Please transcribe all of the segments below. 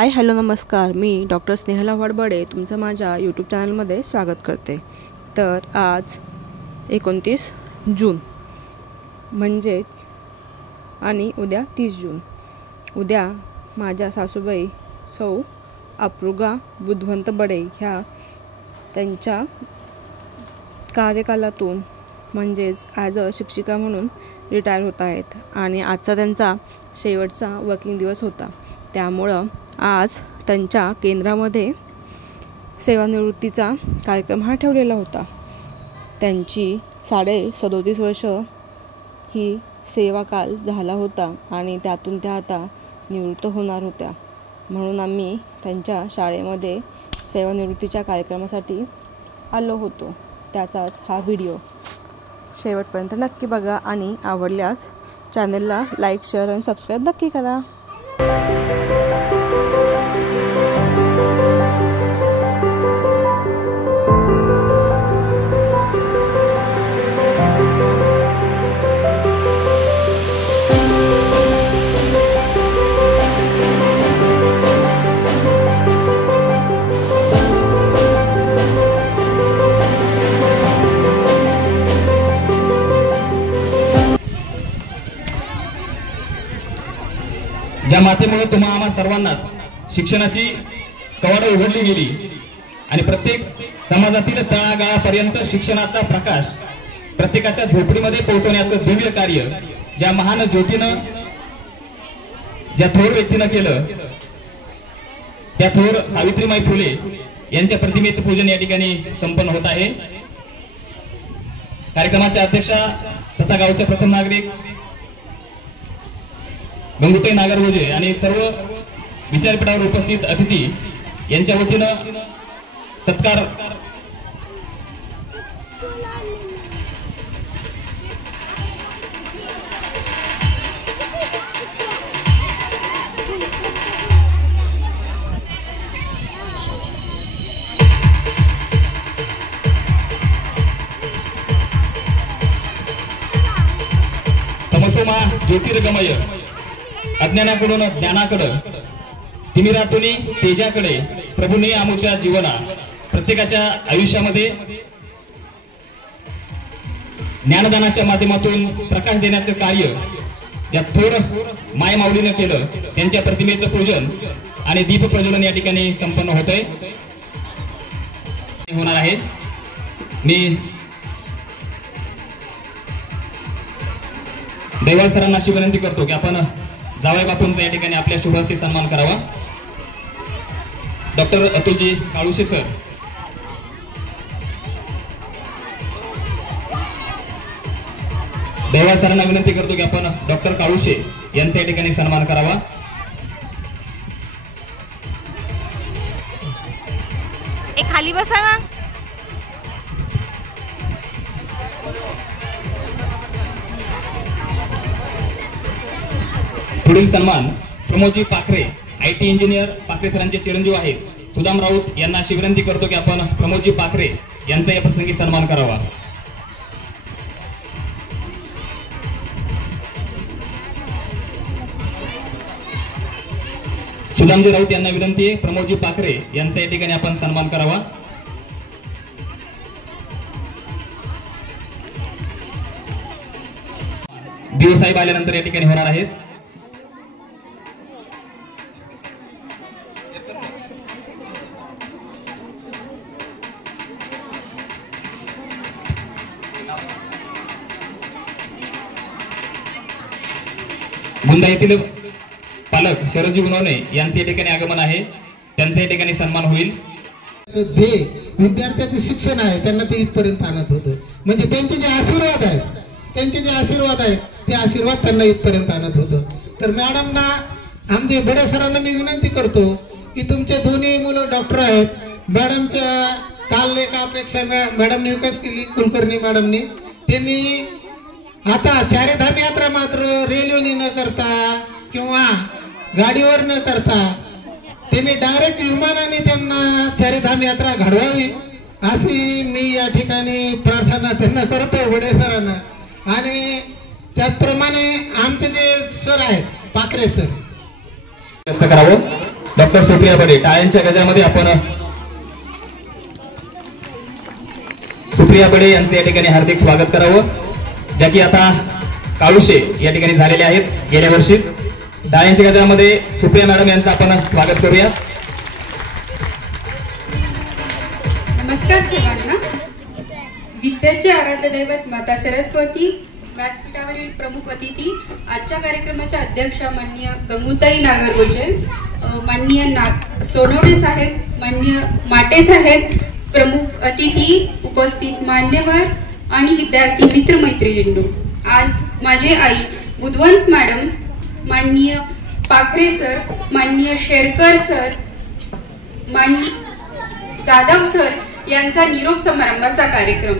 Hi hello नमस्कार, मी doctor Snehala वडबडे तुमचं माझ्या यूट्यूब चॅनलमध्ये स्वागत करते। तर आज 29 जून म्हणजेच आणि उद्या 30 जून। उद्या माझ्या सासूबाई सौ अप्रुगा बुधवंत बडे ह्या त्यांच्या कार्यकालातून म्हणजेच ॲज अ शिक्षिका म्हणून रिटायर होत आहेत आणि आजचा त्यांचा शेवटचा वर्किंग दिवस होता। त्यामुळं आज त्यांच्या केंद्रामध्ये सेवानिवृत्तीचा कार्यक्रम हा ठेवलेला होता। त्यांची 37.5 वर्ष ही सेवाकाल झाला होता आणि त्यातून त्या आता निवृत्त होणार होत्या, म्हणून आम्ही त्यांच्या शाळेमध्ये सेवानिवृत्तीच्या कार्यक्रमासाठी आलो होतो। त्याचाच हा व्हिडिओ शेवटपर्यंत नक्की बघा आणि आवडल्यास चॅनलला लाईक, शेअर आणि सबस्क्राईब नक्की करा। ज्या मातेमुळे तुम्हा आम्हा सर्वांनाच शिक्षणाची कवाडं उघडली गेली आणि प्रत्येक समाजातील तळागाळापर्यंत शिक्षणाचा प्रकाश प्रत्येकाच्या झोपडीमध्ये पोहोचवण्याचं दिव्य कार्य ज्या महान ज्योतीनं, ज्या थोर व्यक्तीनं केलं, त्या थोर सावित्रीबाई फुले यांच्या प्रतिमेचं पूजन या ठिकाणी संपन्न होत आहे। कार्यक्रमाच्या अध्यक्षा तथा गावच्या प्रथम नागरिक गंगूताई नागरगोजे आणि सर्व विचारपीठावर उपस्थित अतिथी यांच्या वतीनं सत्कार तमसोमा ज्योतिर्गमय, अज्ञानाकडून ज्ञानाकडे, तिमिरातून तेजाकडे प्रभूने आमच्या जीवना प्रत्येकाच्या आयुष्यामध्ये ज्ञानदानाच्या माध्यमातून प्रकाश देण्याचं कार्य या थोर मायमाऊलीनं केलं। त्यांच्या प्रतिमेचं पूजन आणि दीप प्रज्वलन या ठिकाणी संपन्न होतंय होणार आहे। मी दैवाल सरांना अशी विनंती करतो की आपण जावई बापूंचा या ठिकाणी आपल्या शुभ हस्ते सन्मान करावा। डॉक्टर अतुलजी काळुशे सर, दैवाल सरांना विनंती करतो की आपण डॉक्टर काळुशे यांचा या ठिकाणी सन्मान करावा। खाली बसा ना। पुढील सन्मान प्रमोदजी पाखरे, IT इंजिनियर, पाखरे सरांचे चिरंजीव आहेत सुदाम राऊत यांना अशी विनंती करतो की आपण प्रमोदजी पाखरे यांचा या प्रसंगी सन्मान करावा। सुदामजी राऊत यांना विनंती आहे प्रमोदजी पाखरे यांचा या ठिकाणी आपण सन्मान करावा। देव साहेब आल्यानंतर या ठिकाणी होणार आहेत। गुंदा येथील पालक शरदजी गुणवणे यांचे या ठिकाणी आगमन आहे, त्यांचा या ठिकाणी सन्मान होईल। ध्येय विद्यार्थ्याचं शिक्षण आहे, त्यांना ते इथपर्यंत आणत होतं। म्हणजे त्यांचे जे आशीर्वाद आहेत ते आशीर्वाद त्यांना इथपर्यंत आणत होतं। तर मॅडमना, आमचे बडे सरांना मी विनंती करतो की तुमचे दोन्ही मुलं डॉक्टर आहेत। मॅडमच्या काल एक अपेक्षा मॅडमने विकास केली, कुलकर्णी मॅडमने, त्यांनी आता चारधाम यात्रा मात्र रेल्वेने न करता किंवा गाडीवर न करता त्यांनी डायरेक्ट विमानाने त्यांना चारधाम यात्रा घडवावी अशी मी या ठिकाणी प्रार्थना त्यांना करतो, बडे सरांना। आणि त्याचप्रमाणे आमचे जे सर आहेत पाखरे सर, करावं। डॉक्टर सुप्रिया बडे, टाळ्यांच्या गजामध्ये आपण सुप्रिया बडे यांचे या ठिकाणी हार्दिक स्वागत करावं, ज्या की आता काळुशे या ठिकाणी झालेले आहेत गेल्या वर्षी. टाळ्यांच्या गजामध्ये सुप्रिया मॅडम यांचं आपण स्वागत करूया. नमस्कार सर्वांना. विद्याचे आराध्य दैवत माता सरस्वती, व्यासपीठावरील प्रमुख अतिथी, आजच्या कार्यक्रमाच्या अध्यक्षा माननीय गंगूताई नागरगोजे, माननीय सोनवणे साहेब, माननीय माटे साहेब, प्रमुख अतिथी, उपस्थित मान्यवर आणि विद्यार्थी मित्रमैत्रिणींनो. आज माझे आई बुधवंत मॅडम, माननीय पाखरे सर, माननीय शेरकर सर, माननीय जाधव सर यांचा निरोप समारंभाचा कार्यक्रम.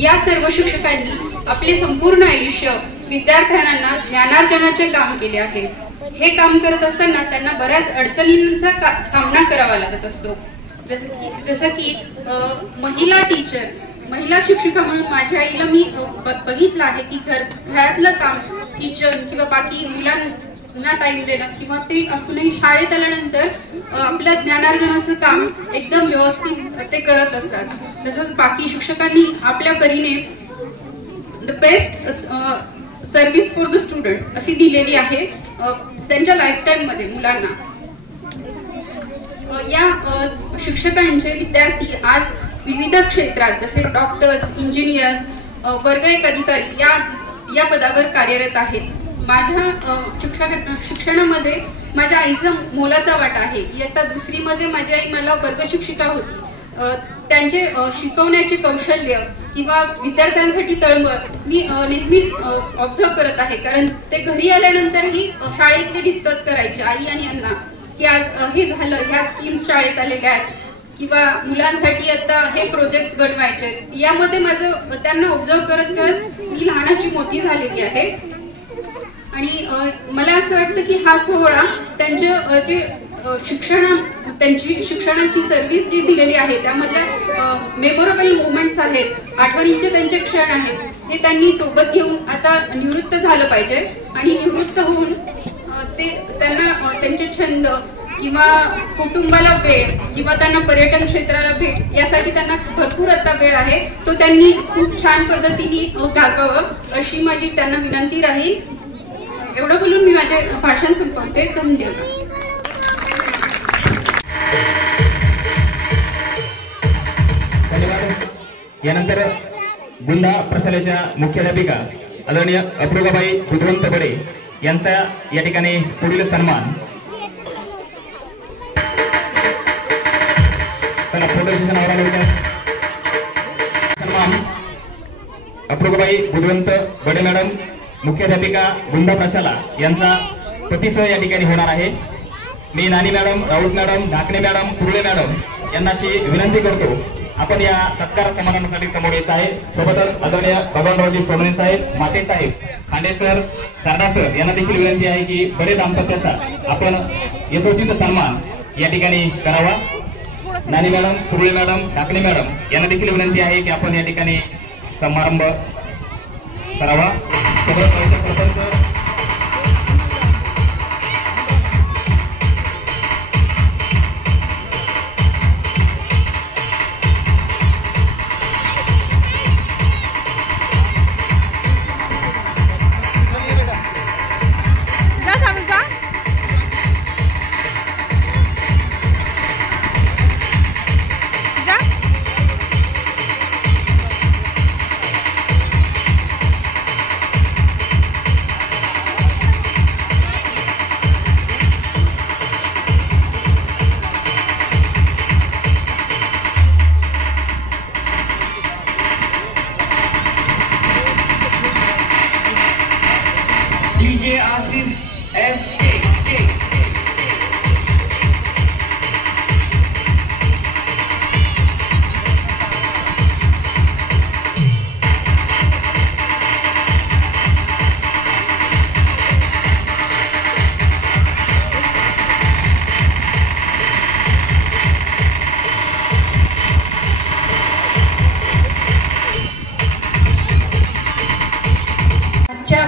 या सर्व शिक्षकांनी आपले संपूर्ण आयुष्य विद्यार्थ्यांना ज्ञानार्जनाचे काम केले आहे. हे काम करत असताना त्यांना बऱ्याच अडचणींचा सामना करावा लागत असतो. जसं की महिला टीचर, महिला शिक्षिका म्हणून माझ्या आईला मी बघितलं आहे की घरातलं काम, किचन किंवा बाकी मुलांना टाइम देणं किंवा ते असूनही शाळेत आल्यानंतर आपल्या ज्ञानार्जनाचं काम एकदम व्यवस्थित ते करत असतात. तसंच बाकी शिक्षकांनी आपल्या परीने the best service for the student अशी दिलेली आहे त्यांच्या लाईफ टाइम मध्ये मुलांना. या शिक्षकांचे विद्यार्थी आज विविध क्षेत्रात जसे डॉक्टर्स, इंजिनियर्स, वर्ग एक अधिकारी या पदावर कार्यरत आहेत. माझ्या शिक्षणामध्ये माझ्या आईचा मोलाचा वाटा आहे. इयत्ता दुसरीमध्ये माझी आई मला वर्ग शिक्षिका होती. त्यांचे शिकवण्याचे कौशल्य किंवा विद्यार्थ्यांसाठी तळमळ मी नेहमीच ऑब्झर्व करत आहे, कारण ते घरी आल्यानंतरही शाळेतले डिस्कस करायचे आई आणि यांना की आज हे झालं, ह्या स्कीम्स शाळेत आलेल्या आहेत किंवा मुलांसाठी आता हे प्रोजेक्ट्स बनवायचे. यामध्ये माझं त्यांना ऑब्झर्व करत करत मी लहानाची मोठी झालेली आहे. आणि मला असं वाटतं की हा सोहळा त्यांच्या जे त्यांची शिक्षणाची सर्व्हिस जी दिलेली आहे त्यामधल्या मेमोरेबल मोमेंट्स आहेत, आठवणींचे त्यांचे क्षण आहेत, हे त्यांनी सोबत घेऊन आता निवृत्त झालं पाहिजे. आणि निवृत्त होऊन ते त्यांना त्यांचे छंद किंवा कुटुंबाला वेळ किंवा त्यांना पर्यटन क्षेत्राला भेट यासाठी त्यांना भरपूर आता वेळ आहे, तो त्यांनी खूप छान पद्धतीने घालवावं अशी माझी त्यांना विनंती राहील. एवढं बोलून मी माझे भाषण संपवते. धन्यवाद. यानंतर गुंदा प्रशालेच्या मुख्याध्यापिका आदरणीय अप्रूबाबाई बुधवंत बडे यांचा या ठिकाणी पुढील सन्मान. चला फोटो सेशन आवरा. सन्मान अप्रूबाबाई बुधवंत बडे मॅडम, मुख्याध्यापिका गुंदा प्रशाला यांचा प्रतिसह या ठिकाणी होणार आहे. मी Nani madam, Raut madam, Dhakane madam, Kurle madam यांना अशी विनंती करतो आपण या सत्कार समारंभासाठी समोर यायचं आहे. सोबतच आदरणीय भगवानरावजी सोनवणे साहेब, माते साहेब, खांडे सर, सरदा सर यांना देखील विनंती आहे की बडे दाम्पत्याचा आपण यथोचित सन्मान या ठिकाणी करावा. नानी madam, Kurle madam, Dhakane madam यांना देखील विनंती आहे की आपण या ठिकाणी समारंभ करावा. सरपंच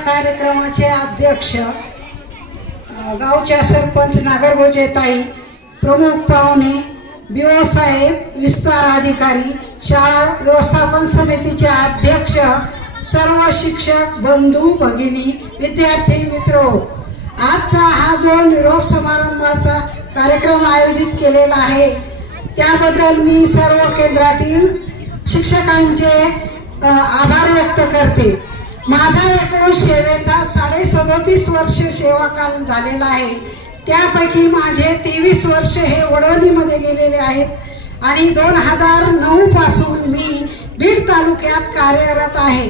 कार्यक्रमाचे अध्यक्ष गावच्या सरपंच नागरगोजेताई, प्रमुख पाहुणे, BO साहेब, विस्तार अधिकारी, शाळा व्यवस्थापन समितीचे अध्यक्ष, सर्व शिक्षक बंधू भगिनी, विद्यार्थी मित्र, आजचा हा जो निरोप समारंभाचा कार्यक्रम आयोजित केलेला आहे त्याबद्दल मी सर्व केंद्रातील शिक्षकांचे आभार व्यक्त करते. माझा एकूण सेवेचा 37.5 वर्ष सेवाकाल झालेला आहे. त्यापैकी माझे 23 वर्ष हे वडवणीमध्ये गेलेले आहेत आणि 2009 पासून मी बीड तालुक्यात कार्यरत आहे.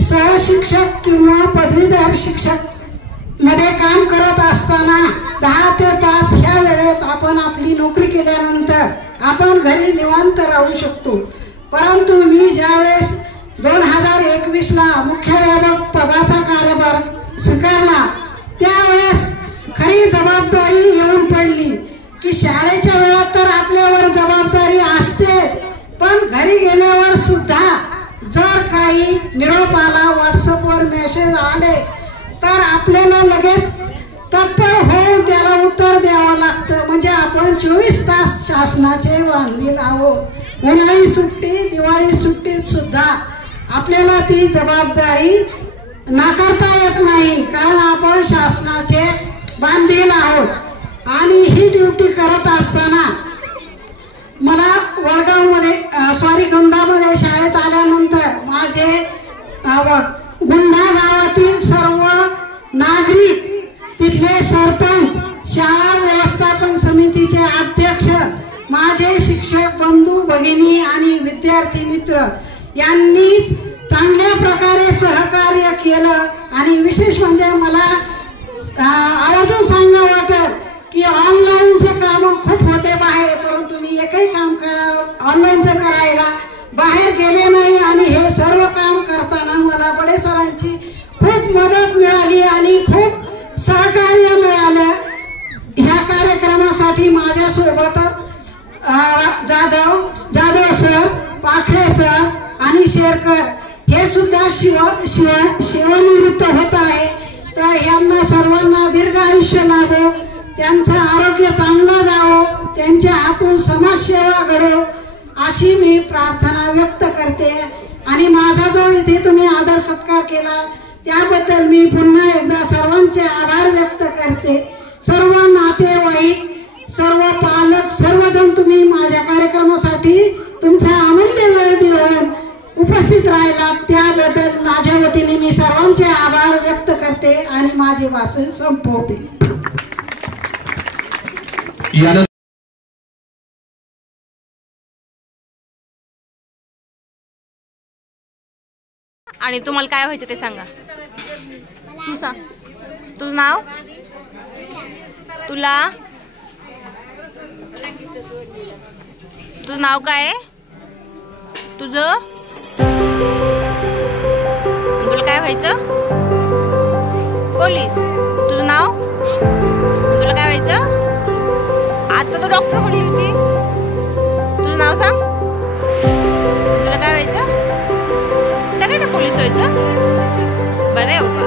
सहशिक्षक किंवा पदवीधर शिक्षक मध्ये काम करत असताना 10 ते 5 ह्या वेळेत आपण आपली नोकरी केल्यानंतर आपण घरी निवांत राहू शकतो. परंतु मी ज्यावेळेस 2021 ला मुख्याध्यापक पदाचा कार्यभार स्वीकारला त्यावेळेस खरी जबाबदारी येऊन पडली की शाळेच्या वेळात तर आपल्यावर जबाबदारी असते, पण घरी गेल्यावर सुद्धा जर काही निरोप आला, व्हॉट्सअपवर मेसेज आले तर आपल्याला लगेच तत्पर होऊन त्याला उत्तर द्यावं लागतं. म्हणजे आपण 24 तास शासनाचे बांधील आहोत. उन्हाळी सुट्टी, दिवाळी सुट्टीत सुद्धा आपल्याला ती जबाबदारी नाकारता येत नाही, कारण आपण शासनाचे बांधील आहोत. आणि ही ड्युटी करत असताना मला गुंदामध्ये शाळेत आल्यानंतर माझे गुंडा गावातील सर्व नागरिक, तिथले सरपंच, शाळा व्यवस्थापन समितीचे अध्यक्ष, माझे शिक्षक बंधू भगिनी आणि विद्यार्थी मित्र यांनीच चांगल्या प्रकारे सहकार्य केलं. आणि विशेष म्हणजे मला आवर्जून सांगा वाटत की ऑनलाईनचे काम खूप होते बाहेर, परंतु मी एकही काम ऑनलाईनचं करायला बाहेर गेले नाही. आणि हे सर्व काम करताना मला बडे सरांची खूप मदत मिळाली आणि खूप सहकार्य मिळालं. ह्या कार्यक्रमासाठी माझ्यासोबतच जाधव सर, पाखरे सर आणि शेरकर हे सुद्धा सेवानिवृत्त होत आहे. तर यांना सर्वांना दीर्घ आयुष्य लाभो, त्यांचं आरोग्य चांगलं जावो, त्यांच्या हातून समाजसेवा घडो अशी मी प्रार्थना व्यक्त करते. आणि माझा जो इथे तुम्ही आदर सत्कार केला त्याबद्दल मी पुन्हा एकदा सर्वांचे आभार व्यक्त करते. सर्व नातेवाईक, सर्व पालक, सर्वजण तुम्ही माझ्या कार्यक्रमासाठी तुमचा अमूल्य वेळ देऊन उपस्थित राहिला त्याबद्दल माझ्या वतीने मी सर्वांचे आभार व्यक्त करते आणि माझे भाषण संपवते. आणि तुम्हाला काय व्हायचं ते सांगा. तू सांग तुझं नाव. तुझं नाव काय आहे? तुझं तुला काय व्हायचं? पोलीस. तुझं नाव? तुला काय व्हायचं? आता तू डॉक्टर बनली होती. तुझं नाव सांग. तुला काय व्हायचं? सगळ्यांना पोलीस व्हायचं. बरं आहे बाबा.